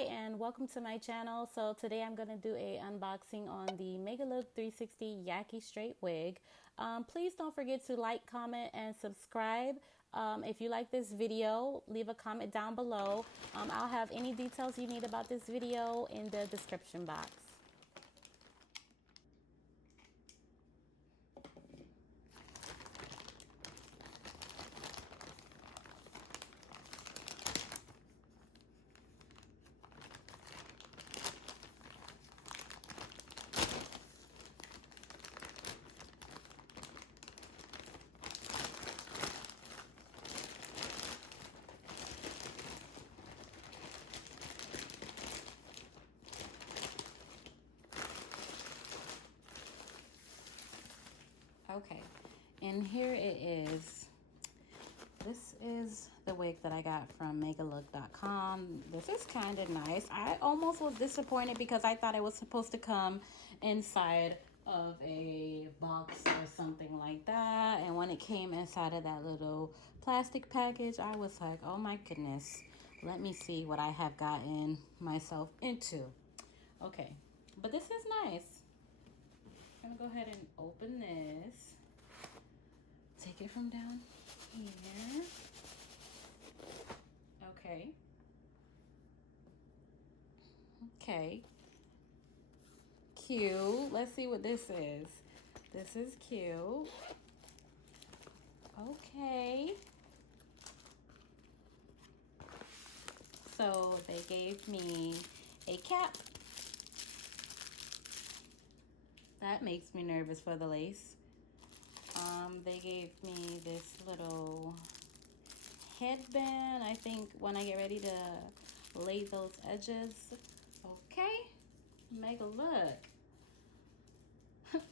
Hi and welcome to my channel. So today I'm going to do a unboxing on the 𝗬𝗚𝗏 360 Yaki Straight Wig. Please don't forget to like, comment, and subscribe. If you like this video, leave a comment down below. I'll have any details you need about this video in the description box. Okay, and here it is. This is the wig that I got from 𝗬𝗏𝗏.com. This is kind of nice. I almost was disappointed because I thought it was supposed to come inside of a box or something like that. And when it came inside of that little plastic package, I was like, oh my goodness. Let me see what I have gotten myself into. Okay, but this is nice. I'm gonna go ahead and open this. Take it from down here. Okay. Okay. Cute. Let's see what this is. This is cute. Okay. So they gave me a cap. That makes me nervous for the lace. They gave me this little headband, I think, when I get ready to lay those edges. Okay, 𝗬𝗏𝗏.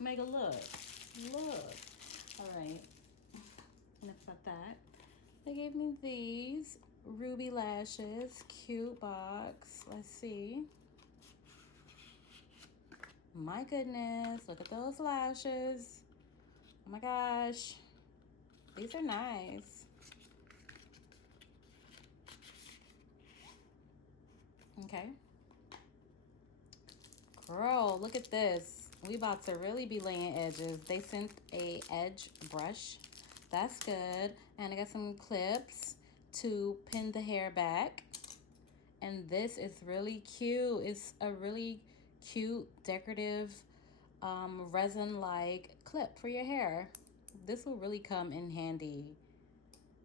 𝗬𝗏𝗏. Look. All right. Enough about that. They gave me these ruby lashes. Cute box. Let's see. My goodness, look at those lashes. Oh my gosh, these are nice. Okay. Girl, look at this. We about to really be laying edges. They sent a edge brush. That's good. And I got some clips to pin the hair back. And this is really cute. It's a really cute decorative resin-like clip for your hair. This will really come in handy.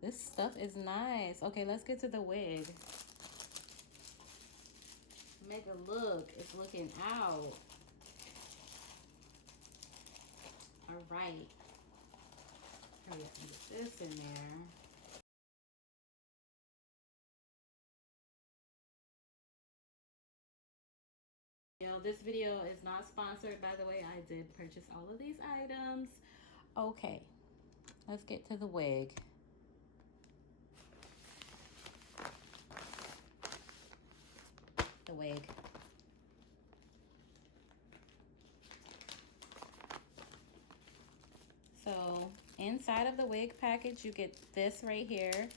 This stuff is nice. Okay, let's get to the wig. 𝗬𝗏𝗏 is looking out. All right. Hurry up and get this in there. This video is not sponsored, by the way. I did purchase all of these items. Okay, let's get to the wig. The wig. So inside of the wig package, you get this right here,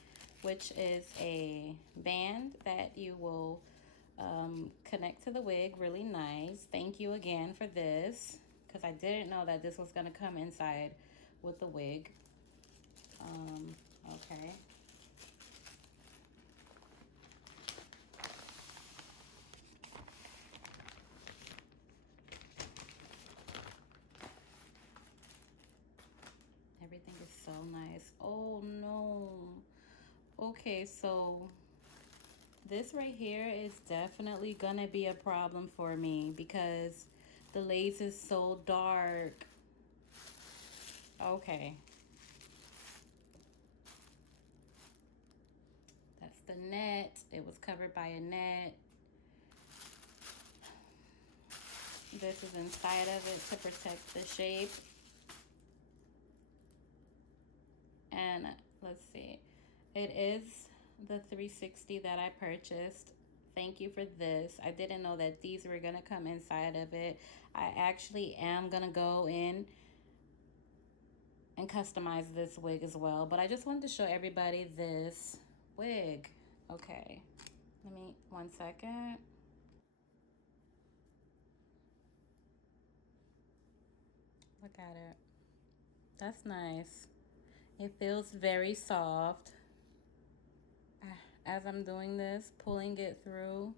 which is a band that you will connect to the wig. Really nice. Thank you again for this, because I didn't know that this was going to come inside with the wig. Okay. Everything is so nice. Oh no. Okay, so this right here is definitely gonna be a problem for me because the lace is so dark. Okay. That's the net. It was covered by a net. This is inside of it to protect the shape. And let's see. It is the 360 that I purchased. Thank you for this. I didn't know that these were gonna come inside of it. I actually am gonna go in and customize this wig as well, but I just wanted to show everybody this wig. Okay, let me, 1 second. Look at it. That's nice. It feels very soft. As I'm doing this, pulling it through,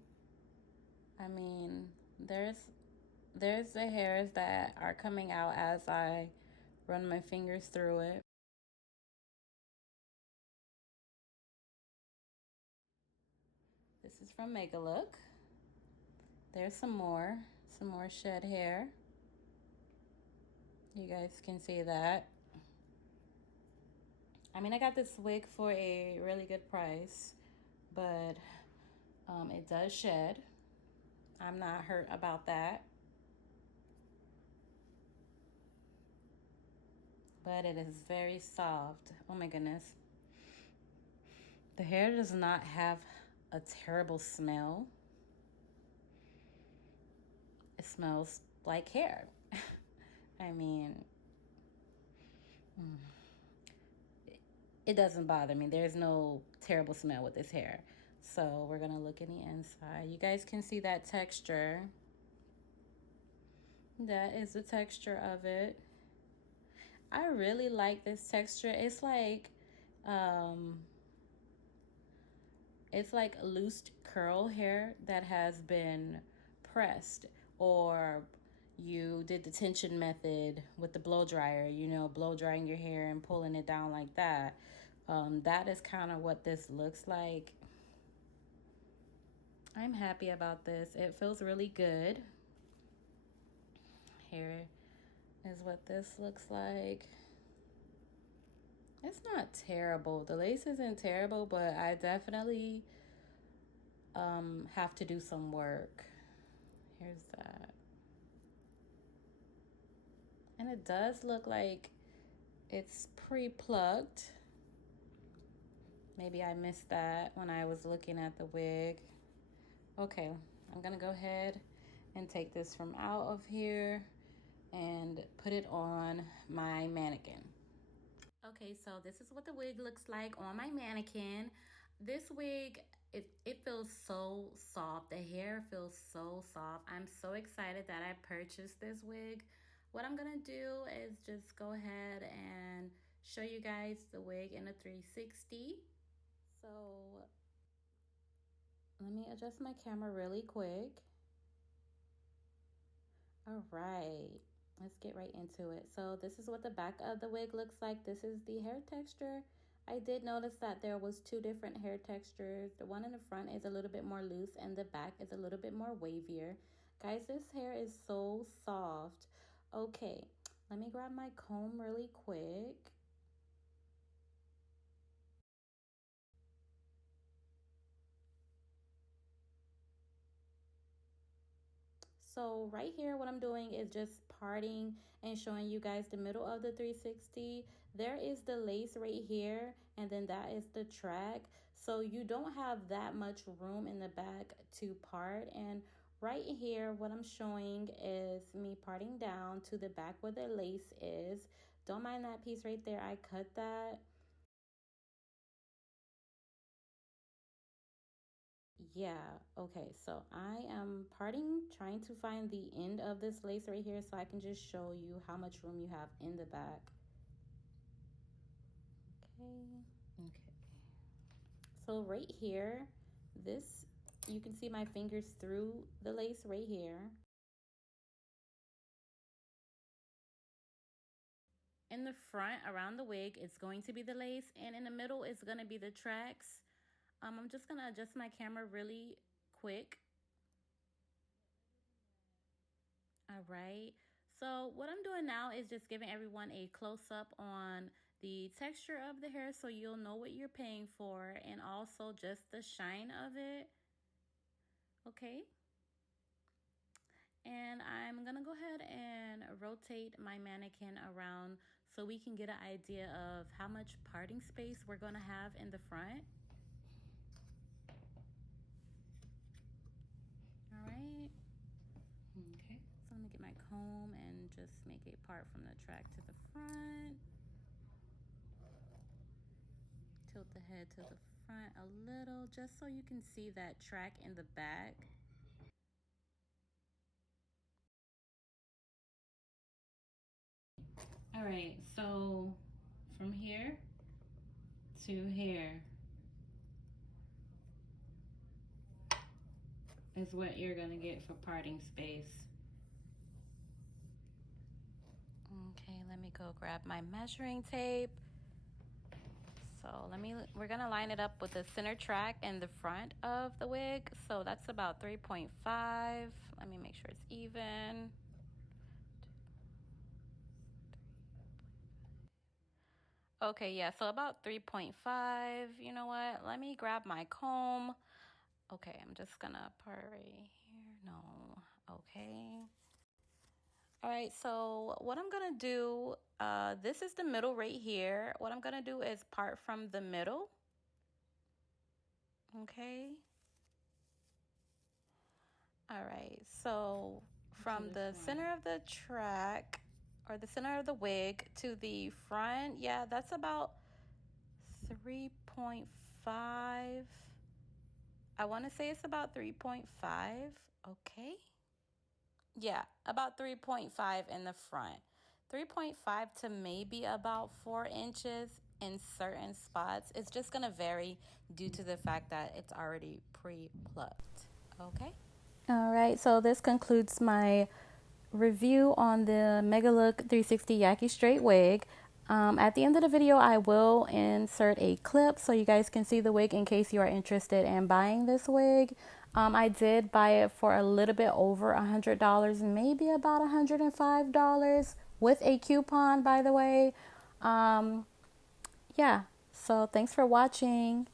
I mean, there's the hairs that are coming out as I run my fingers through it. This is from 𝗬𝗚𝗏. There's some more shed hair. You guys can see that. I mean, I got this wig for a really good price, but it does shed. I'm not hurt about that. But it is very soft. Oh my goodness. The hair does not have a terrible smell. It smells like hair. I mean, it doesn't bother me. There's no terrible smell with this hair. So we're gonna look in the inside. You guys can see that texture. That is the texture of it. I really like this texture. It's like loose curl hair that has been pressed, or you did the tension method with the blow dryer, you know, blow drying your hair and pulling it down like that. That is kind of what this looks like. I'm happy about this. It feels really good. Here is what this looks like. It's not terrible. The lace isn't terrible, but I definitely have to do some work. Here's that. And it does look like it's pre-plucked. Maybe I missed that when I was looking at the wig. Okay, I'm gonna go ahead and take this from out of here and put it on my mannequin. Okay, so this is what the wig looks like on my mannequin. This wig, it feels so soft. The hair feels so soft. I'm so excited that I purchased this wig. What I'm gonna do is just go ahead and show you guys the wig in a 360. So let me adjust my camera really quick. All right, let's get right into it. So this is what the back of the wig looks like. This is the hair texture. I did notice that there was two different hair textures. The one in the front is a little bit more loose and the back is a little bit more wavier. Guys, this hair is so soft. Okay, let me grab my comb really quick. So right here, what I'm doing is just parting and showing you guys the middle of the 360. There is the lace right here, and then that is the track. So you don't have that much room in the back to part. And right here, what I'm showing is me parting down to the back where the lace is. Don't mind that piece right there. I cut that. Yeah, okay, so I am parting, trying to find the end of this lace right here so I can just show you how much room you have in the back. Okay. So right here, this, you can see my fingers through the lace right here. In the front, around the wig, it's going to be the lace, and in the middle, it's going to be the tracks. I'm just going to adjust my camera really quick. All right. So what I'm doing now is just giving everyone a close-up on the texture of the hair so you'll know what you're paying for, and also just the shine of it. Okay. And I'm going to go ahead and rotate my mannequin around so we can get an idea of how much parting space we're going to have in the front. All right. Okay. So I'm going to get my comb and just make a part from the track to the front. Tilt the head to the front a little just so you can see that track in the back. All right, so from here to here is what you're gonna get for parting space. Okay, let me go grab my measuring tape. So we're gonna line it up with the center track and the front of the wig. So that's about 3.5. Let me make sure it's even. Okay, yeah, so about 3.5. You know what? Let me grab my comb. Okay, I'm just gonna part right here. No, okay. All right, so what I'm gonna do, this is the middle right here. What I'm gonna do is part from the middle. Okay. All right, so from the center of the track or the center of the wig to the front, yeah, that's about 3.5. I want to say it's about 3.5. Okay. Yeah, about 3.5 in the front. 3.5 to maybe about 4 inches in certain spots. It's just going to vary due to the fact that it's already pre-plucked. Okay. All right, so this concludes my review on the 𝗬𝗚 360 Yaki straight wig. At the end of the video, I will insert a clip so you guys can see the wig in case you are interested in buying this wig. I did buy it for a little bit over $100, maybe about $105 with a coupon, by the way. Yeah, so thanks for watching.